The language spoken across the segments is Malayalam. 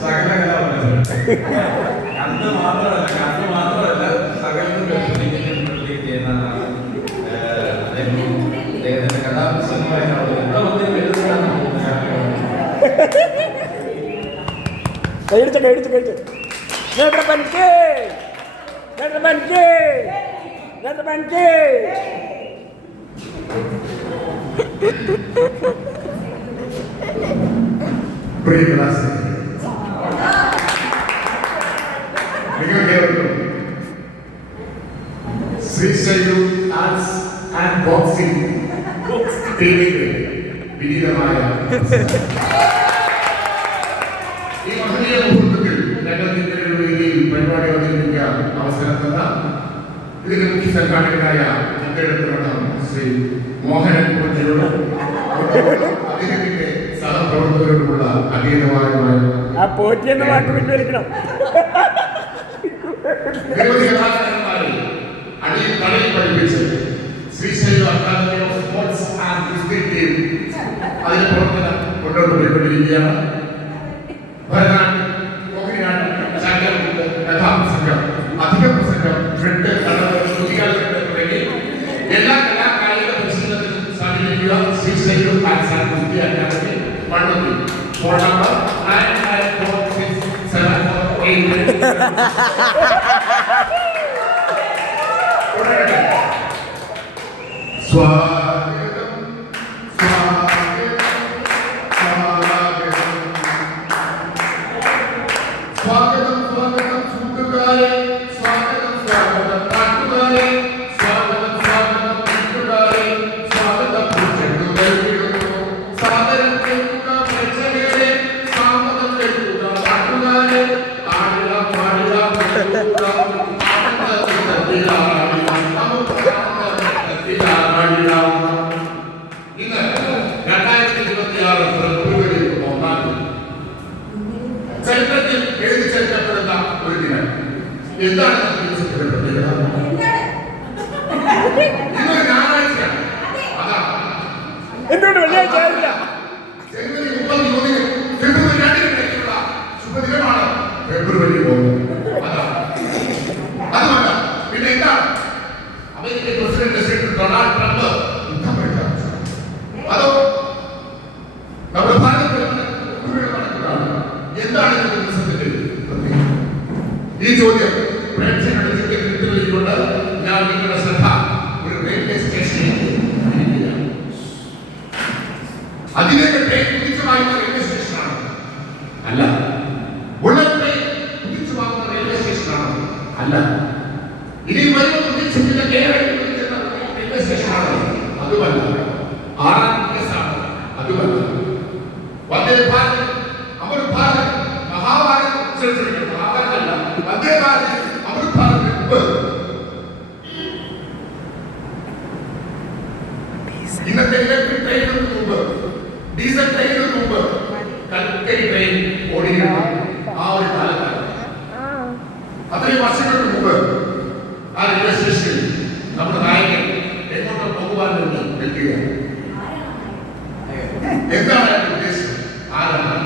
സകല കലാപരങ്ങളും കണ്ണ് മാത്രമല്ല സകലതും ചെയ്യുന്ന അദ്ദേഹത്തിന്റെ കഥാപുസ്തകങ്ങളായിട്ട് ശ്രീശൈലം ആർട്സ് ആൻഡ് ബോക്സിംഗ് ടീമിന്റെ വിനീതമായ ഈ മഹനീയ മുഹൂർത്തത്തിൽ ഞങ്ങൾക്ക് ഇത്തരം വേദിയിൽ പരിപാടി അവതരിപ്പിക്കാൻ അവസരം തന്ന ഇതിന്റെ മുഖ്യ സംഘാടകനായ ശ്രീ മോഹനൻ പൂജയോട് അദ്ദേഹത്തിന്റെ സഹപ്രവർത്തകരോടുമുള്ള അഗീതമായ നിരവധി കലാകാരന്മാരെ അടിയിൽ തടയിൽ പഠിപ്പിച്ച് Srisailam academy of sports and cricket team അതിന്റെ പ്രവർത്തനം മുന്നോട്ട് പോയിക്കൊണ്ടിരിക്കുകയാണ്. ഭരതനാട്യം, മോഹിനിയാട്ടം, ചാക്യാർകൂത്ത്, കഥാപ്രസംഗം, അധികപ്രസംഗം, ഫ്രണ്ട്, കടവ്, കുട്ടികാലഘട്ടം തുടങ്ങി എല്ലാ കലാകായിക പരിശീലനത്തിനും സമീപിക്കുക Srisailam arts and cricket academy Mannuthy. Phone number 99467488. സ്വാഗതം സ്വാഗതം സ്വാഗതം സ്വാഗതം സ്വാഗതം കൂട്ടുകാരെ, സ്വാഗതം സ്വാഗതം നാട്ടുകാരെ, സ്വാഗതം സ്വാഗതം കൂട്ടുകാരെ, സ്വാഗതം പൂച്ചെണ്ടുകൾക്കിടുന്നു. സാദരം കേൾക്കുക പ്രേക്ഷകരെ, സ്വാഗതം കേൾക്കുക നാട്ടുകാരെ. ആടുക പാടുക കേൾക്കുക ഇന്ന് 2026 ഫെബ്രുവരി 1 ചരിത്രത്തിൽ എഴുതി ചേർക്കപ്പെടുന്ന ഒരു ദിനം. എന്താണ് പ്രത്യേകത? ഇന്നൊരു ഞായറാഴ്ചയാണ്. അതാണ് എന്തുകൊണ്ട് വെള്ളിയാഴ്ച ആയില്ല? ജനുവരി 31 ഫെബ്രുവരി 2 ശുഭദിനമാണ് ഫെബ്രുവരി 1. അതാണ് അതുമല്ല പിന്നെ എന്താണ് അമേരിക്കൻ പ്രസിഡന്റ് ഡൊണാൾഡ് ട്രംപ് യുദ്ധം പ്രഖ്യാപിച്ചു. അതോ നമ്മുടെ ഭാരതത്തിൽ നടക്കുന്നതാണ്. എന്താണ് ഈ ദിവസത്തിന്റെ ഈ ചോദ്യം പ്രേക്ഷകരുടെ ചിന്തകൊണ്ട് ഞാൻ നിങ്ങളുടെ ശ്രദ്ധ ഒരു റെയിൽവേ സ്റ്റേഷനിലേക്ക് അതിലേക്ക് ട്രെയിൻ കുതിച്ചു വാങ്ങുന്ന റെയിൽവേ സ്റ്റേഷനാണ് അല്ല. ബുള്ളറ്റ് ട്രെയിൻ കുതിച്ചു വാങ്ങുന്ന റെയിൽവേ സ്റ്റേഷനാണ് അല്ല. ഇനി വരുന്ന പ്രതീക്ഷിക്കുന്ന റെയിൽവേ സ്റ്റേഷനാണ് അതുമല്ല. 6ാം കേസാണ് അതുമല്ല. വന്ദേ ഭാരത്, അമൃത് ഭാരത്, മഹാഭാരത് മഹാഭാരതല്ല, വന്ദേ ഭാരത്, അമൃത് ഭാരത് മുമ്പ് ഇന്നത്തെ ഇലക്ട്രിക് ട്രെയിനുകൾക്ക് മുമ്പ്, ഡീസൽ ട്രെയിനുകൾക്ക് മുമ്പ് കൽക്കരി ട്രെയിൻ ഓടിയിരുന്നു. ആ ഒരു കാലത്താണ്, അത്രയും വർഷങ്ങൾക്ക് മുമ്പ് ആ റെയിൽവേ സ്റ്റേഷനിൽ നമ്മുടെ നായകൻ എങ്ങോട്ട് പോകുവാൻ വേണ്ടി നിൽക്കുകയാണ്. എന്താണ് അതിന്റെ ഉദ്ദേശം? ആരാണ്?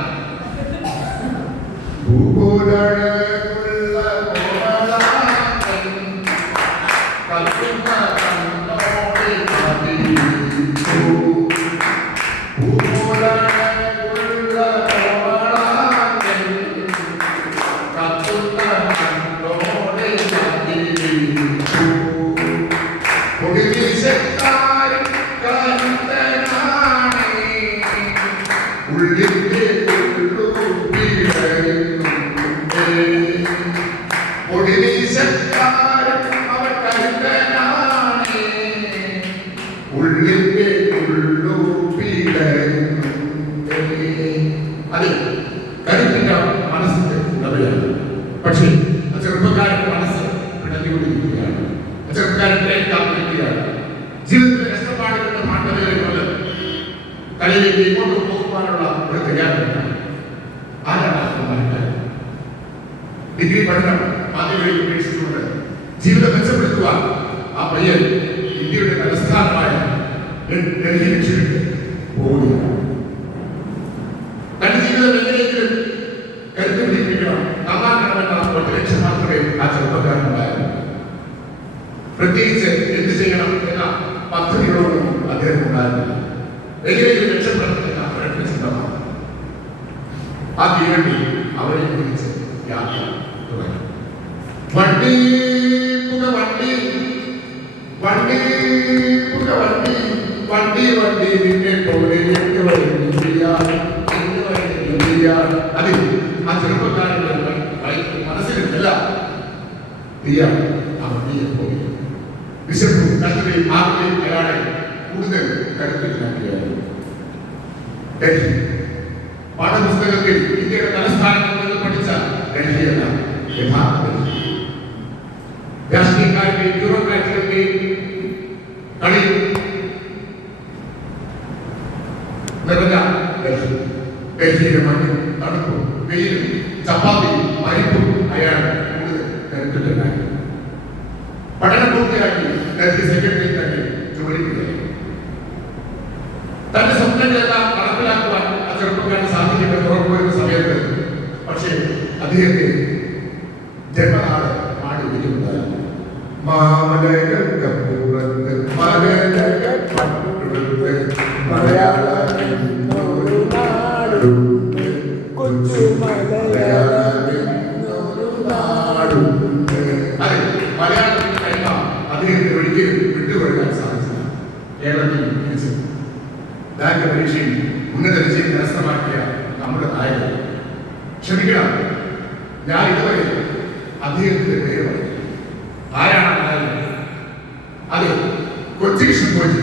പക്ഷേ ചെറുപ്പക്കാരുടെ മനസ്സ് പിടഞ്ഞുകൊണ്ടിരിക്കുകയാണ്. ചെറുപ്പക്കാരൻ ട്രെയിൻ കാത്തിരിക്കുകയാണ്. ജീവിതത്തിലെ കഷ്ടപ്പാടുകളുടെ പാണ്ഡവരെ കൊണ്ട് കലയിലേക്ക് ഇങ്ങോട്ട് പോകുവാനുള്ള ഒരു തയ്യാറെടുപ്പാണ്. ആരാണ് ഡിഗ്രി പഠനം ആദ്യമായി ഉപേക്ഷിച്ചുകൊണ്ട് ജീവിതം മെച്ചപ്പെടുത്തുവാൻ ആ പയ്യൻ ഇന്ത്യയുടെ തലസ്ഥാനമായ ഡൽഹി ലക്ഷ്യമിട്ട് പോവുകയാണ്. തന്റെ ജീവിതം എങ്ങനെയെങ്കിലും കരുത്തിൽ ആ ചെറുപ്പക്കാരനുണ്ടായിരുന്നു. പ്രത്യേകിച്ച് എന്ത് ചെയ്യണം എന്ന പദ്ധതികളൊന്നും അദ്ദേഹം ഉണ്ടായിരുന്നില്ല. എങ്ങനെയും രക്ഷപ്പെടണം എന്ന അവരുടെ ചിന്തമാണ്. ആ തീവണ്ടി അവരെ കുറിച്ച് യാത്ര തുടങ്ങി. വണ്ടി പുക വണ്ടി, വണ്ടി പുക വണ്ടി, വണ്ടി വണ്ടി നിന്നെ പോലെ അതെ, ആ ചെറുപ്പക്കാരുടെ മനസ്സിലില്ല ആ വണ്ടിയെ പോയി വിശപ്പും കഷ്ടതയും ആർക്കെയും അയാളെ കൂടുതൽ കരുത്തിലാക്കിയായിരുന്നു. ഡൽഹി പാഠപുസ്തകത്തിൽ ഇന്ത്യയുടെ തലസ്ഥാനങ്ങളിൽ പഠിച്ച ഡൽഹിയല്ല യഥാർത്ഥ ഡൽഹി. രാഷ്ട്രീയക്കാരുടെയും ബ്യൂറോക്രാറ്റുകളുടെയും കളി നിറഞ്ഞ ഡൽഹി. ഡൽഹിയിലെ മഞ്ഞും തണുപ്പും വെയിലും ചപ്പാത്തിയും പരിപ്പും അയാൾ കൂടുതൽ കരുത്തുണ്ടായി. പഠനം പൂർത്തിയാക്കി ഡൽഹി സെക്രട്ടറി തന്നെ ജോലിക്കുകയായി. തന്റെ സ്വപ്നങ്ങളെല്ലാം നടപ്പിലാക്കുവാൻ ആ ചെറുപ്പക്കാരന് സാധിക്കുമെന്ന് ഉറപ്പുവരുന്ന സമയത്ത് പക്ഷേ അദ്ദേഹത്തെ ജന്മനാട് മാടി വിളിക്കുന്നുണ്ടായിരുന്നു. മാമലകൾക്കപ്പുറത്ത് മലയാളമെന്നൊരു നാടുണ്ട്, കൊച്ചു മലയാളമെന്നൊരു നാടുണ്ട്. അതെ, മലയാളത്തിൽ കഴിയുക അദ്ദേഹത്തിന് ഒരിക്കലും വിട്ടുകൊടുക്കാൻ സാധിച്ചില്ല. കേരളത്തിൽ ബാങ്ക് പരീക്ഷയിൽ ഉന്നത വിജയം കരസ്ഥമാക്കിയ നമ്മുടെ നായകൻ, ക്ഷമിക്കണം ഞാൻ ഇതുവരെ അദ്ദേഹത്തിന്റെ പേര് പറയും. ആരാണ് നായകൻ? അതെ, കൊച്ചി കൃഷ്ണൻകോച്ചി.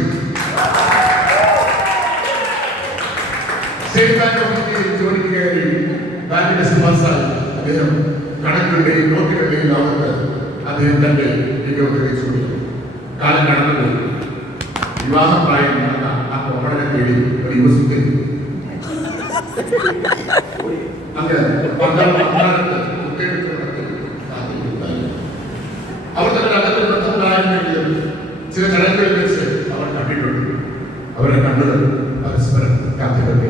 സ്റ്റേറ്റ് ബാങ്ക് ഓഫ് ഇന്ത്യയിൽ ജോലിക്ക് കയറി ബാങ്കിന്റെ സിംഹാസനം അദ്ദേഹം കണക്കുകളുടെയും നോട്ടുകളുടെയും ലോകത്ത് അദ്ദേഹം തന്റെ മികവ് തെളിയിച്ചു. കാലം കടന്നുപോയി. വിവാഹം പ്രായം നടന്ന ആ കോമളനെ തേടി ഒരു യുവസുന്ദരി അവർ തന്നെ അകത്ത് ബന്ധമുണ്ടായിരുന്നെങ്കിലും ചില ചടങ്ങുകളിൽ വെച്ച് അവർ കണ്ടിട്ടുണ്ട്. അവരെ കണ്ടത് പരസ്പരം കാത്തിടത്തെ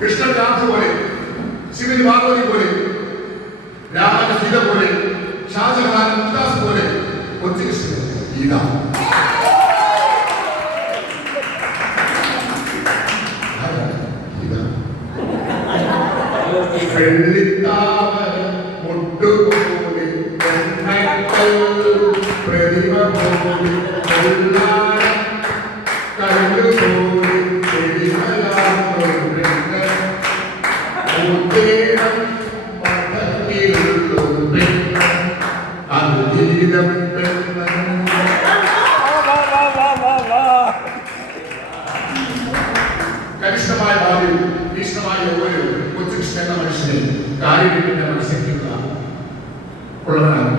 കൃഷ്ണനാഥ് പോലെ, ശിവന് പാർവതി പോലെ, രാമന് സീത പോലെ, ഷാജഹാൻ മുംതാസ് പോലെ കൊച്ചി കൃഷ്ണൻ ഗീത. വെള്ളിത്താമര മുട്ടുപോലെ പ്രതിമ പോലെ കണ്ടുപോലെ കനിഷ്ഠമായ ഭാവിയിൽ ഭീഷണമായ ഓരോ കൊച്ചുകൃഷ്ണൻ എന്ന മനുഷ്യനെ കാര്യത്തിന്റെ മനസ്സിലുള്ള ഉള്ളവനാണ്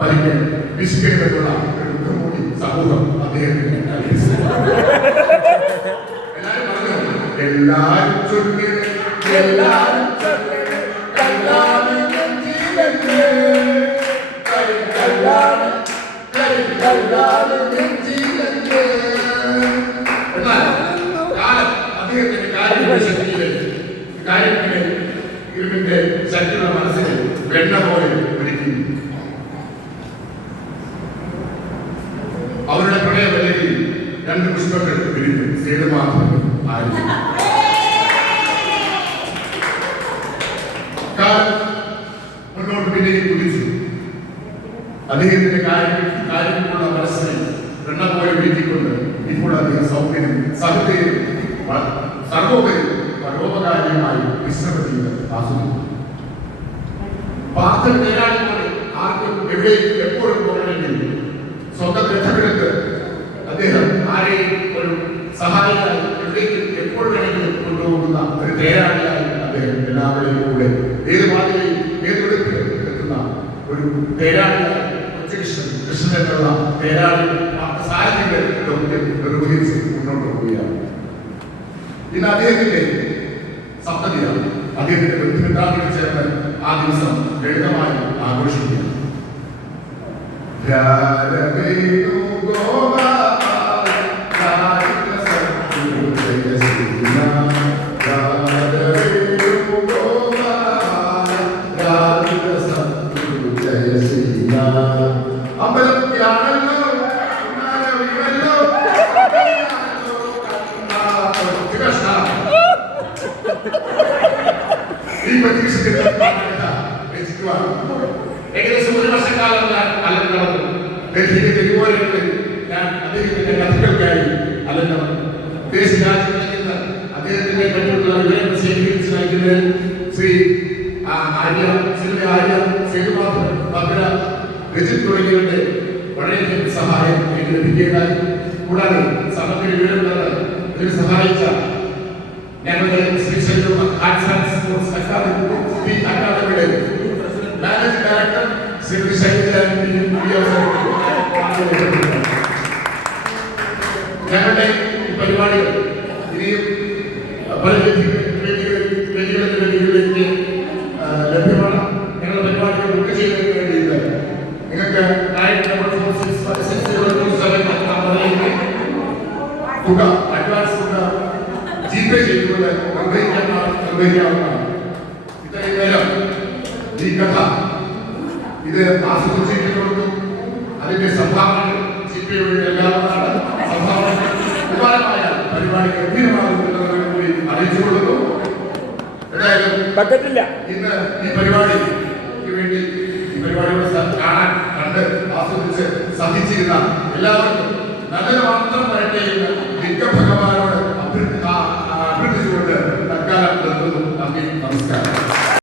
പതിക്ക് വിശിക്കപ്പെട്ടുള്ള ഒരു ദുഃഖമൂടി സമൂഹം അദ്ദേഹത്തിന് എല്ലാരും പറഞ്ഞു. എല്ലാരും ചൊല്ലി എല്ലാരും എന്നാൽ കാലം അദ്ദേഹത്തിന്റെ കാര്യത്തിന്റെ ഇരുമിന്റെ ശക്തിയുള്ള മനസ്സിന് വെണ്ണ പോലെ ഒരുക്കി. അവരുടെ പ്രണയവലയിൽ രണ്ട് പുഷ്പങ്ങൾ വിരിഞ്ഞു. സേതുമാധവൻ ആയിരുന്നു. മുന്നോട്ട് പിന്നേക്ക് കുതിച്ചു. അദ്ദേഹത്തിന്റെ കാര്യത്തിലുള്ള മനസ്സിനെ വെണ്ണ പോലെ വിരിച്ചുകൊണ്ട് ഇപ്പോൾ അദ്ദേഹം സൗമ്യനും സഹൃദയും സർവോപരി പരോപകാരിയുമായി വിശ്രമജീവിതം ആസ്വദിക്കുന്നു. പാർത്തൽ നേരാളി പോലെ ആർക്കും എവിടെയും എപ്പോഴും പോകണമെങ്കിൽ സ്വന്തം രക്ഷപ്പെടുത്ത് അദ്ദേഹം ആരെയും ഒരു സഹായിയായി എവിടേക്കും എപ്പോൾ വേണമെങ്കിലും കൊണ്ടുപോകുന്ന ഒരു നേരാളിയായി അദ്ദേഹം എല്ലാവരെയും കൂടെ ഏത് മാതിരിയും ഏതൊടുപ്പിലും എത്തുന്ന ഒരു നേരാളിയായി കൃഷ്ണൻ എന്നുള്ള നേരാളി സാരഥികൾ നിർവഹിച്ച് മുന്നോട്ട് പോവുകയാണ്. ഇന്ന് അദ്ദേഹത്തിന്റെ സപ്തതിയാണ്. അദ്ദേഹത്തിന്റെ ബന്ധുമിത്രാദികൾ ചേർന്ന് ആ ദിവസം ലളിതമായി ആഘോഷിക്കുകയാണ്. ഏകദേശം 1 വർഷക്കാലം ഞാൻ അലഞ്ഞു. ഡൽഹിയിലെ തെരുവോരങ്ങളിൽ ഞാൻ അദ്ദേഹത്തിന്റെ കഥകൾക്കായി അലഞ്ഞു. വിദേശ രാജ്യങ്ങളിൽ നിന്ന് അദ്ദേഹത്തിന്റെ പറ്റിയുള്ള വിവരങ്ങൾ ശേഖരിച്ച് നൽകുന്നത് ശ്രീ ആര്യ സേതുമാധവൻ ഭദ്ര രജിത് തുടങ്ങിയവരുടെ വളരെയധികം സഹായം എനിക്ക് ലഭിക്കുകയുണ്ടായി. കൂടാതെ സമഗ്ര വിവരങ്ങൾ ഇതിന് സഹായിച്ച ഞങ്ങളുടെ ശ്രീ ശൈലം ആർട്സ് ആൻഡ് സ്പോർട്സ് അക്കാദമിയുടെ മാനേജിംഗ് ഡയറക്ടർ ശ്രീ ശൈലജൻ ഞങ്ങളുടെ ഈ പരിപാടികൾ ഇനിയും പല വേദികളിലേക്ക് ലഭ്യമാണ്. ഞങ്ങളുടെ പരിപാടികൾ ബുക്ക് ചെയ്യുന്നതിന് വേണ്ടിയിട്ട് നിങ്ങൾക്ക് തുക അഡ്വാൻസ് തുക ജിപേ ചെയ്തുകൊണ്ട് നിർവഹിക്കാവുന്നതാണ്. ഇത്രയും നേരം ഈ കഥ ഇത് ആസ്വദിച്ചിട്ടുള്ളൂ. അതിന്റെ സംഭാവനകൾ ജിപേ വഴി നൽകാവുന്നതാണ്. സംഭാവനകൾ ഉപകാരമായ പരിപാടി ഗംഭീരമാകുമെന്ന് കൂടി അറിയിച്ചുകൊള്ളുന്നു. എന്തായാലും ബക്കറ്റില്ല. ഇന്ന് ഈ പരിപാടിക്ക് വേണ്ടി ഈ പരിപാടികൾ കാണാൻ കണ്ട് ആസ്വദിച്ച് സഹിച്ചിരുന്ന എല്ലാവർക്കും നല്ലത് മാത്രം